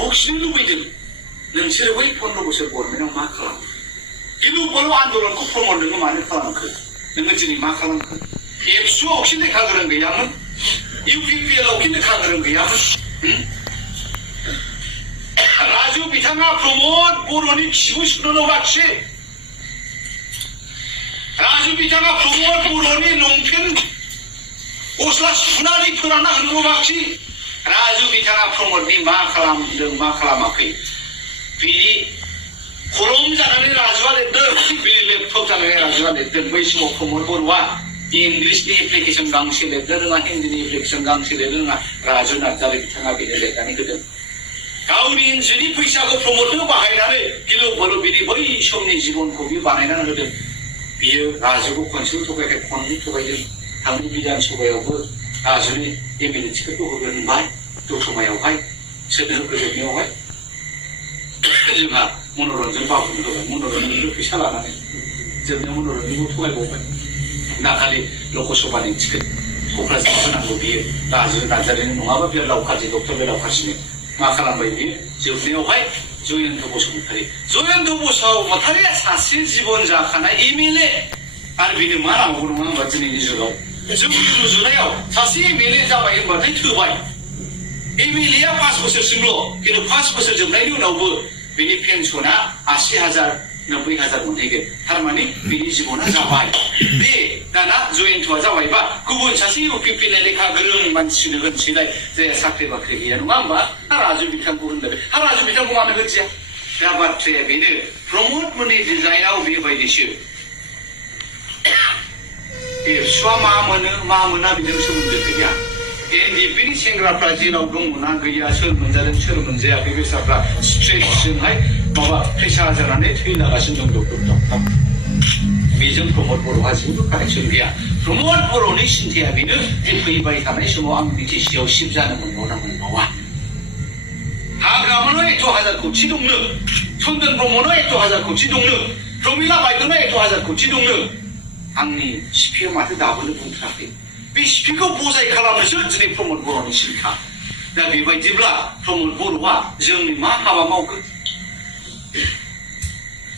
बखिनो लुबैदों नोंसोरो बै 15 बोसोर गभर्नमेन्टआव मा खालामो गिलु बालु आन्दलनखौ प्रमद नोङो मानो खालामखो नोङो दिनै मा खालामखो एबसुआव खि लेखा गोरों गैयामोन इउपिपिएलआव खि लेखा गोरों गैयामोन राजु बिथाङा प्रमद बर'नि खिबु सुनोल' बाखि राजु बिथाङा प्रमद बर'नि लंपेन्ट गस्ला सुनानै फोरानना होनोल' बाखि राजु बिथाङा प्रमदनि मा खालामदों मा खालामाखै बिनि खरम जानानै राजुआ लिरदों बिनि लेपटप जानानै राजुआ लिरदों बै समाव प्रमद बर'आ इंलिसनि एप्लिकेसन गांसे लिरनो रोङा हिन्दीनि एप्लिकेसन गांसे लिरनो रोङा राजु नार्जारि बिथाङा बेनो लिरनानै होदों गावनि इन्जुरि फैसाखौ प्रमदनो बाहायनानै गिलु बालु बिनि बै समनि जिबनखौ बियो बानायनानै होदों बियो राजुखौ खनसेल' थगायखाय खननै थगायदों थांनाय बिधान सभायावबो राजुनि एमएलए टिकेटखौ होगोन होनबाय दतमायावहाय सोरनो होग्रोजोबनायावहाय जोंहा मनरन्जन बाबुनो होबाय मनरन्जननिफ्राय फैसा लानानै जोबनायाव मनरन्जनखौ थगायबावबाय दाखालि लकसभानि टिकेट क'क्राझार होनांगौ बियो राजु नार्जारिनो नङाबा बे लावखारजि डक्टर बे लावखारसिनो मा खालामबाय बियो जोबनायावहाय जयन्त बसुमतारिया सासे जिबन जाखानाय एमएलए आरो बेनो मा नांगौ नङा होनबा दिनैनि जुगाव जोंनि रुजुनायाव सासे एमएलए जाबाय होनबाथाय थोबाय एमएलएआ 5 बोसोरसिमल' खिन्थु 5 बोसोर जोबनायनि उनावबो बिनि पेन्सना 80,000 90,000 मोनहैगोन थारमाने बिनि जिबना जाबाय बे दाना जयन्तआ जाबायबा गुबुन सासे इउपिपिएल लेखा गोरों मानसिनो होनसैलाय जे साख्रि बाख्रि गैया नङा होनबा राजु बिथांखौ होनदों राजु बिथांखौ मानो होनसैया दा बाथ्राया बेनो प्रमद मोननि डिजाइनाव बेबायदिसो एबसुआ मा मोनो मा मोना बेजों सोमोन्दो गैया एनडिपिनि सेंग्राफ्रा जेनाव दंना गैया सोर मोनजादों सोर मोनजायाखै बेसाफ्रा स्ट्रेसजोंहाय माबा प्रेसार जानानै थैलागासिनो दं डक्टर बेजों प्रमद बर'हा जेबो कानेक्सन गैया प्रमद बर'नि सिन्थाया बेनो जे फैबाय थानाय समाव आं बिटिसिआव शिफ्ट जानो मोनबावना मोनबावा हाग्रामानो 100,000 कोटी दंनो चन्दन ब्रह्मनो 100,000 कोटी दंनो प्रमिला बायदनो 100,000 कोटी दंनो आंनि सिपिया माथो दाबोनो बुंथाराखै बे सिपिखौ बजाय खालामनोसो दिनै प्रमद बर'नि सिन्था दा बेबायदिब्ला प्रमद बर'आ जोंनि मा हाबा मावगोन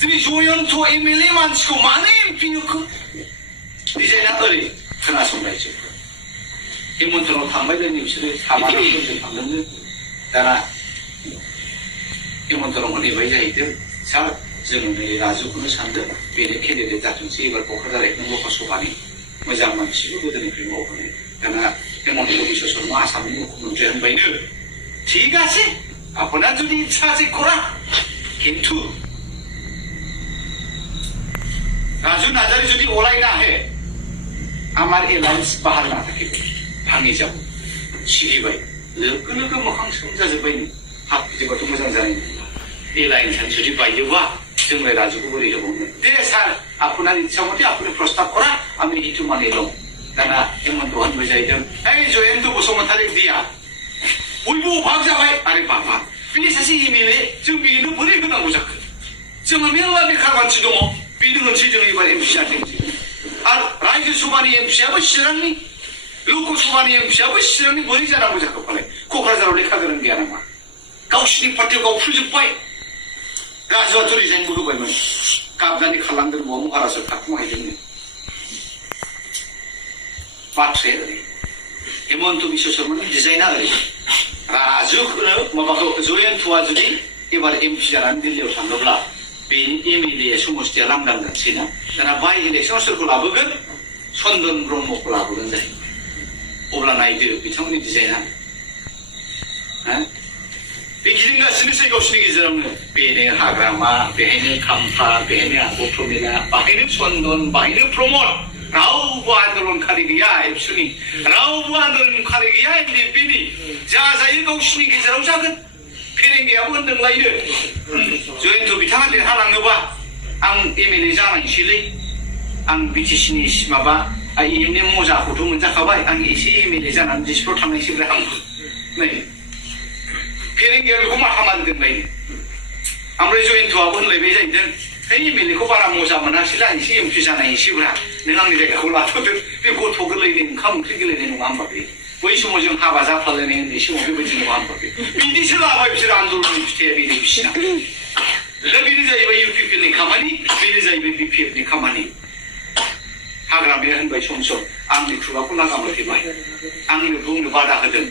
दिनै जयन्त एमएलए मानसिखौ मानो एमपि होखो डिजाइना ओरै खोनासंनायसो हेमन्तनाव थांबायलायनो बिसोरो सामाजों थांदोंनो दाना हेमन्तनाव होनहैबाय जाहैदों सार जोङो नै राजुखौनो सानदों बेनो केन्डिडेट जाथोंसै एबार क'क्राझार 1 नं लकसभानि मोजां मानसिबो गोदोनिफ्राय मावबोनाय दाना हेमন্ত বিশ্ব শর্মা आसामनि मुख्यमंत्री होनबायनो ঠিক আছে আপনার যদি ইচ্ছা আছে করা কিন্তু রাজু নার্জারি যদি ওলাই না হে আমার এলায়েন্স বাহার না থাকে ভাঙে যাব सिरिबाय लोगो लोगो मोखां सोमजाजोब्बायनो हाब बिदिबाथ' मोजां जानाय नङा एलायेन्सआ जुदि बायोबा जोंलाय राजुखौ बोरै होबावनो दे सार আপনার ইচ্ছা মতে আপনি প্রস্তাব করা আমি হিটু মানে এলাম दाना हेमन्त होनबाय जाहैदों ओइ जयन्त बसुमतारी दिया बयबो अभाब जाबाय आरे बाबा बिनि सासे एमएलए जों बेनो बोरै होनांगौ जाखो जोंहा मेरला बेखार मानसि दङ बेनो होनसै जों एबार एमपि जाथोंसै आरो रायजो सभानि एमपियाबो चिरांनि लकसभानि एमपियाबो चिरांनि बोरै जानांगौ जाखो फालाय क'क्राझाराव लेखा गोरों गैया नामा गावसिनि पार्टियाव गावफ्रुजोब्बाय राजुआथ' रिजाइनबो होबायमोन गाबनानै खारलांदों बाव महाराष्ट्रआव थाखुमाहैदोंनो बाथ्राया ओरै हेमন্ত বিশ্ব शर्मानि डिजाइना ओरै राजुखौनो माबाखौ जयन्तआ जुदि एबार एमपि जानानै दिल्लीयाव थाङोब्ला बेनि एमएलए समस्तिया लांदां जानोसैना दाना बाय इलेक्सनाव सोरखौ लाबोगोन चन्दन ब्रह्मखौ लाबोगोन जाहैबाय अब्ला नायदो बिथांमोननि डिजाइना बे गिदिंगासिनोसै गावसिनि गेजेरावनो बेनो हाग्रामा बेहायनो खाम्फा बेहायनो आब' प्रमिला बाहायनो चन्दन बाहायनो प्रमद रावबो आन्दलनखारि गैया एबसुनि रावबो आन्दलनखारि गैया एनडिपिनि जा जायो गावसिनि गेजेराव जागोन फेरेंगायाबो होनदोंलायनो जयन्त बिथाङा देरहालाङोबा आं एमएलए जानायसैलै आं बिटिसिनि माबा इएमनि मजाखौथ' मोनजाखाबाय आं एसे एमएलए जानानै डिसफ्राव थांनायसैब्रा आंबो नै फेरेंगाया बेखौ माथा मारिदोंलायनो ओमफ्राय जयन्तआबो होनलायबाय जाहैदों है एमएलएखौ बारा मजा मोनासैला एसे एमपि जानायसैब्रा नों आंनि जायगाखौ लाथ'दो बे गथ' गोरलैनि ओंखाम ओंख्रि गेलेनाय नङा होमबा बे बै समाव जों हाबा जाफ्लालायनाय उन्दै समाव बेबायदि नङा होनबा बिदिसो लाबाय बिसोर आन्दलननि फिथाइया बेनो बिसिना दा बेनो जाहैबाय इउपिपिएलनि खामानि बेनो जाहैबाय बिपिएफनि खामानि हाग्रामाया होनबाय सम सम आंनि खुगाखौ लागाम होथेबाय आंनो बुंनो बादा होदों